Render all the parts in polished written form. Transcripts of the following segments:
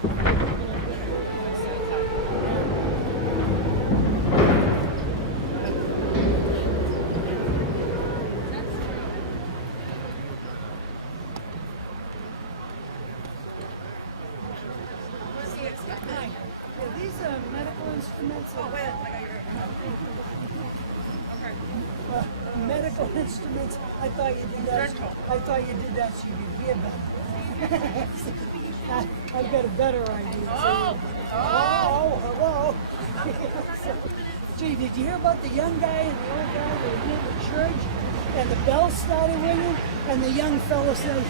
These are medical instruments. Oh, wait, medical instruments. I thought you did that. I thought you did that so you could hear better. I've got a better idea. Hello. Gee, did you hear about the young guy and the old guy that were in the church? And the bells started ringing, and the young fellow says,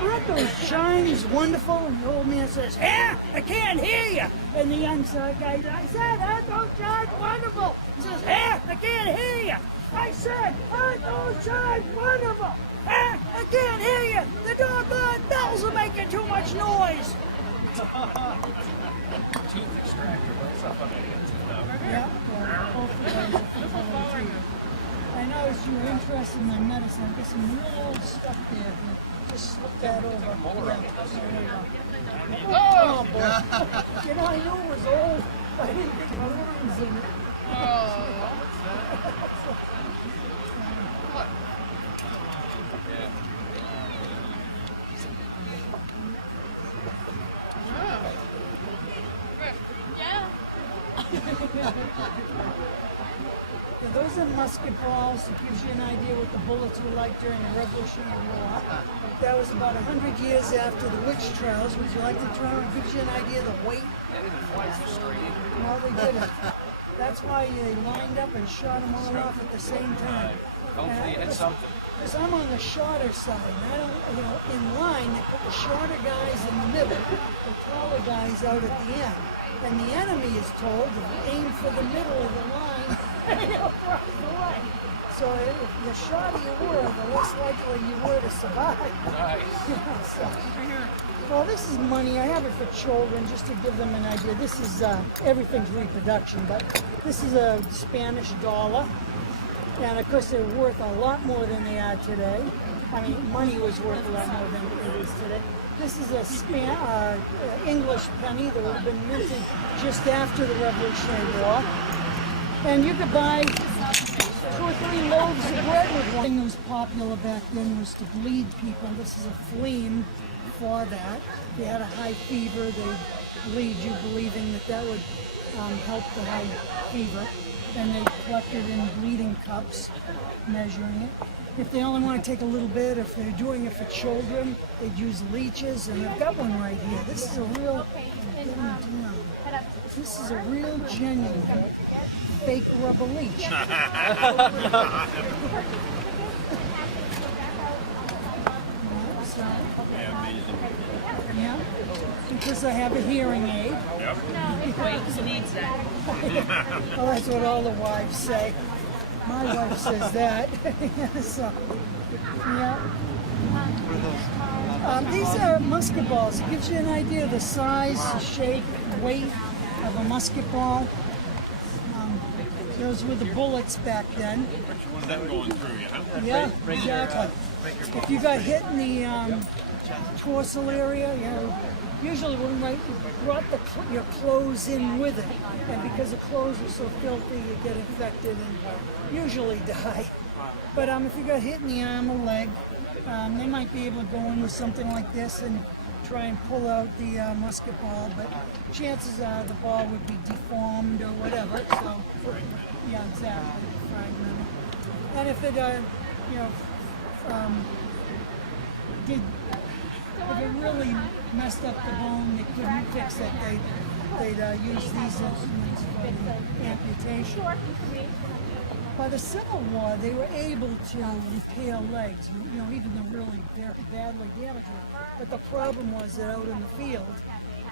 "Aren't those chimes wonderful?" And the old man says, "Yeah, I can't hear you." And the young guy, "I said, aren't those chimes wonderful?" He says, "Yeah, I can't hear you." "I said, aren't those chimes wonderful?" "Yeah, I can't hear you. The doggone bells are making too much noise." Tooth extractor. What's up? Yeah. I noticed you were interested in my medicine. I've got some real old stuff there. Just slip that over. Oh, boy. You know, I knew it was old. I didn't think the worms in it. Those are musket balls. It gives you an idea what the bullets were like during the Revolutionary War. That was about 100 years after the witch trials. Would you like to try? It gives you an idea of the weight. No, they didn't. That's why they lined up and shot them all off at the same time. Hopefully you hit something. Because I'm on the shorter side. I don't, in line, they put the shorter guys in the middle, the taller guys out at the end. And the enemy is told to aim for the middle of the line and he'll cross the line. So the shorter you were, the less likely you were to survive. Nice. Well, this is money. I have it for children just to give them an idea. This is, everything's reproduction, but this is a Spanish dollar. And of course, they're worth a lot more than they are today. I mean, money was worth a lot more than it is today. This is a English penny that would have been minted just after the Revolutionary War. And you could buy 2 or 3 loaves of bread with one. The thing that was popular back then was to bleed people. This is a flame for that. If you had a high fever, they'd bleed you, believing that that would help the high fever. And they collected in bleeding cups, measuring it. If they only want to take a little bit, if they're doing it for children, they'd use leeches, and I've got one right here. This is a real, this is a real genuine fake rubber leech. Yeah, because I have a hearing aid. Yep. Wait, who needs that? Well, that's what all the wives say. My wife says that. So, yeah. These are musket balls. It gives you an idea of the size, shape, weight of a musket ball. Those were the bullets back then. Them going through, Yeah, exactly. If you got hit in the torso area, usually when you brought your clothes in with it, and because the clothes are so filthy, you get infected and usually die. But if you got hit in the arm or leg, they might be able to go in with something like this and try and pull out the musket ball, but chances are the ball would be deformed or whatever. So, yeah, exactly, fragmented. And if it, if it really messed up the bone, they couldn't fix it. They'd use these instruments for the amputation. By the Civil War, they were able to repair legs, even the really badly damaged ones. But the problem was that out in the field,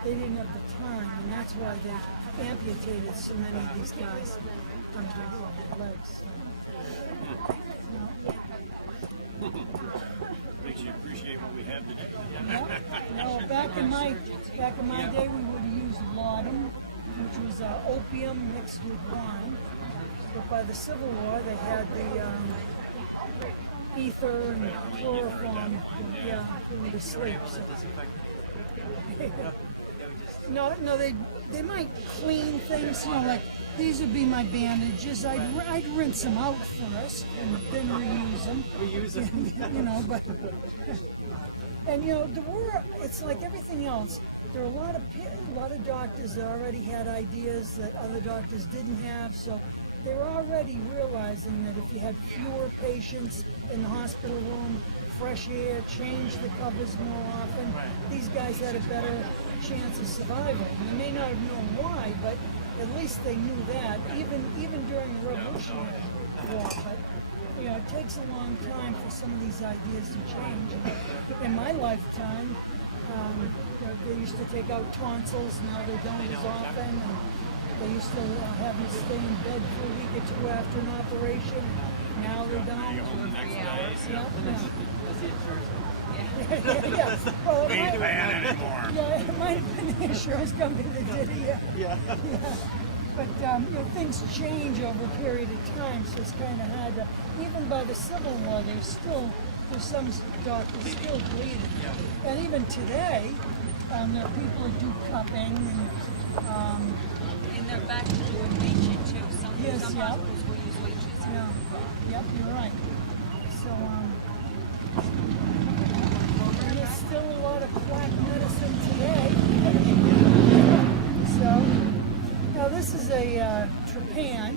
they didn't have the time, and that's why they amputated so many of these guys on their legs. Makes you appreciate what we have today. Yeah. Back in my day, we would have used laudanum, which was opium mixed with wine. But by the Civil War, they had the ether and chloroform, to sleep. So. No, they might clean things, you know, like these would be my bandages. I'd rinse them out first and then reuse them. Reuse them. You know, but and you know, the war, it's like everything else. There are a lot of doctors that already had ideas that other doctors didn't have, so they're already realizing that if you had fewer patients in the hospital room, fresh air, change the covers more often, these guys had a better chance of survival. And they may not have known why, but at least they knew that, even during the Revolutionary War. But you know, it takes a long time for some of these ideas to change. In my lifetime, you know, they used to take out tonsils, now they don't as often. And they used to have me stay in bed for a week or two after an operation. Now they don't. Yeah. Well, We ain't paying anymore. yeah, it might have been the insurance company that did it. Yeah. But you know, things change over a period of time, so it's kind of hard to. Even by the Civil War, there's some doctors still bleeding, and even today, there are people that do cupping and. And they're back to doing leeching too. Some Yes, some yeah. hospitals will use leeches. Yeah. Yep, you're right. So and there's still a lot of quack medicine today. So now this is a trepan.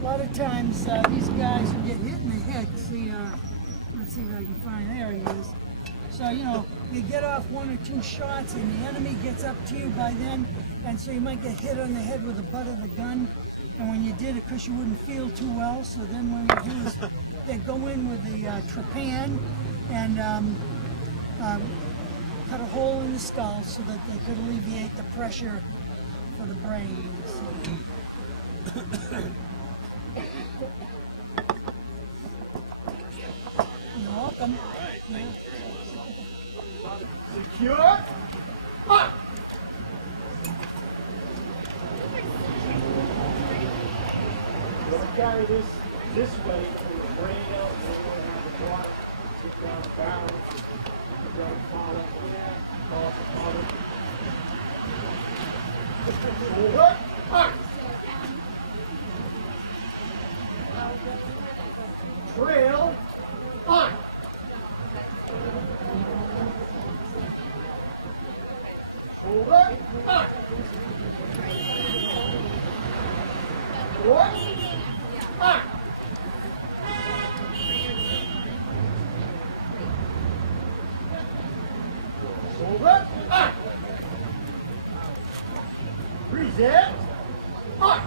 A lot of times these guys will get hit in the head. See, let's see if I can find. There he is. So you know, you get off one or two shots, and the enemy gets up to you by then, and so you might get hit on the head with the butt of the gun. And when you did it, because you wouldn't feel too well, so then what they do is they go in with the trepan and cut a hole in the skull so that they could alleviate the pressure for the brain. You're welcome. Yeah. Secure. Up. We're going to carry this way to the brain out the water, take down the balance, take down the collar, off the collar. Over. Up. Trail. On. Over. Up. Forward. Up. Over. Up. Present. Up.